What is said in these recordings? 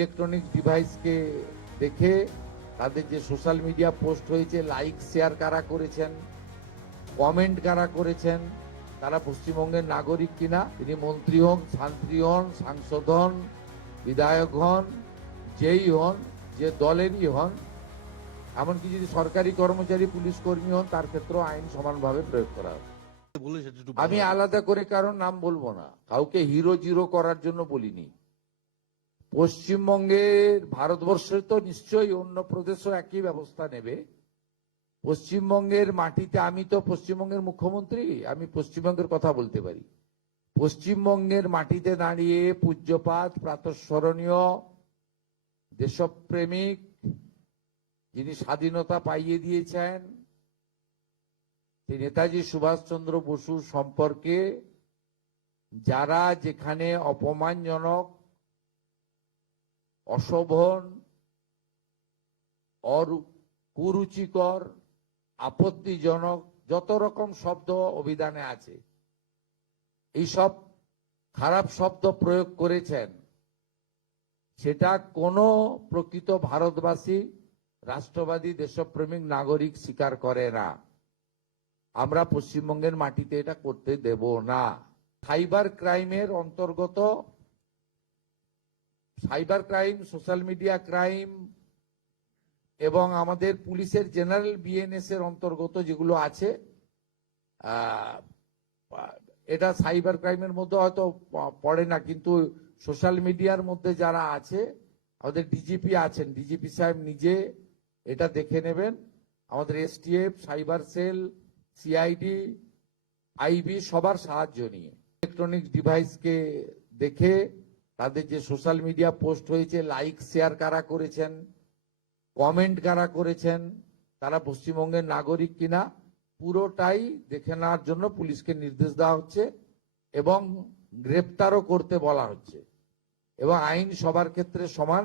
Electronic ডিভাইসকে দেখে তাদের যে সোশ্যাল মিডিয়া পোস্ট হয়েছে, লাইক শেয়ার কারা করেছেন, কমেন্ট কারা করেছেন, তারা পশ্চিমবঙ্গের নাগরিক কিনা, তিনি মন্ত্রী হন, ছাত্রী হন, সাংসদ হন, বিধায়ক হন, যেই হন, যে দলেরই হন, এমনকি যদি সরকারি কর্মচারী, পুলিশ কর্মী হন, তার ক্ষেত্রেও আইন সমানভাবে প্রয়োগ করা হবে। আমি আলাদা করে কারণ নাম বলবো না, কাউকে হিরো জিরো করার জন্য বলিনি। পশ্চিমবঙ্গের, ভারতবর্ষে তো নিশ্চয়ই অন্য প্রদেশও একই ব্যবস্থা নেবে। পশ্চিমবঙ্গের মাটিতে, আমি তো পশ্চিমবঙ্গের মুখ্যমন্ত্রী, আমি পশ্চিমবঙ্গের কথা বলতে পারি। পশ্চিমবঙ্গের মাটিতে দাঁড়িয়ে পূজ্যপাত, প্রাতঃস্মরণীয়, দেশপ্রেমিক, যিনি স্বাধীনতা পাইয়ে দিয়েছেন, নেতাজি সুভাষচন্দ্র বসু সম্পর্কে যারা যেখানে অপমানজনক, অশোভন, কুরুচিকর, আপত্তিজনক যত রকম শব্দ অভিধানে আছে, এইসব খারাপ শব্দ প্রয়োগ করেছেন, সেটা কোনো প্রকৃত ভারতবাসী, রাষ্ট্রবাদী, দেশপ্রেমিক নাগরিক স্বীকার করে না। আমরা পশ্চিমবঙ্গের মাটিতে এটা করতে দেব না। সাইবার ক্রাইমের অন্তর্গত, cyber crime, social media crime এবং আমাদের পুলিশের জেনারেল বিএনএস এর অন্তর্গত যেগুলো আছে, এটা সাইবার ক্রাইমের মধ্যে হয়তো পড়ে না, কিন্তু সোশ্যাল মিডিয়ার মধ্যে যারা আছে, আমাদের ডিজিপি আছেন, ডিজিপি সাহেব নিজে এটা দেখে নেবেন। আমাদের STF, cyber cell, CID, IB সবার সাহায্য নিয়ে ইলেকট্রনিক ডিভাইসকে দেখে তাদের যে সোশ্যাল মিডিয়া পোস্ট হয়েছে, লাইক শেয়ার কারা করেছেন, কমেন্ট কারা করেছেন, তারা পশ্চিমবঙ্গের নাগরিক কিনা, পুরোটাই দেখে নেওয়ার জন্য পুলিশকে নির্দেশ দেওয়া হচ্ছে এবং গ্রেপ্তারও করতে বলা হচ্ছে। এবং আইন সবার ক্ষেত্রে সমান।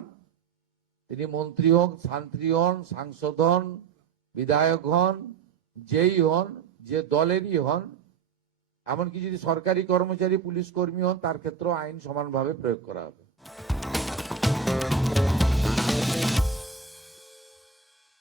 তিনি মন্ত্রী হন, ছাত্রী হন, সাংসদ হন, বিধায়ক হন, যেই হন, যে দলেরই হন, এমনকি যদি সরকারি কর্মচারী, পুলিশ কর্মী হন, তার ক্ষেত্রেও আইন সমানভাবে প্রয়োগ করা হবে।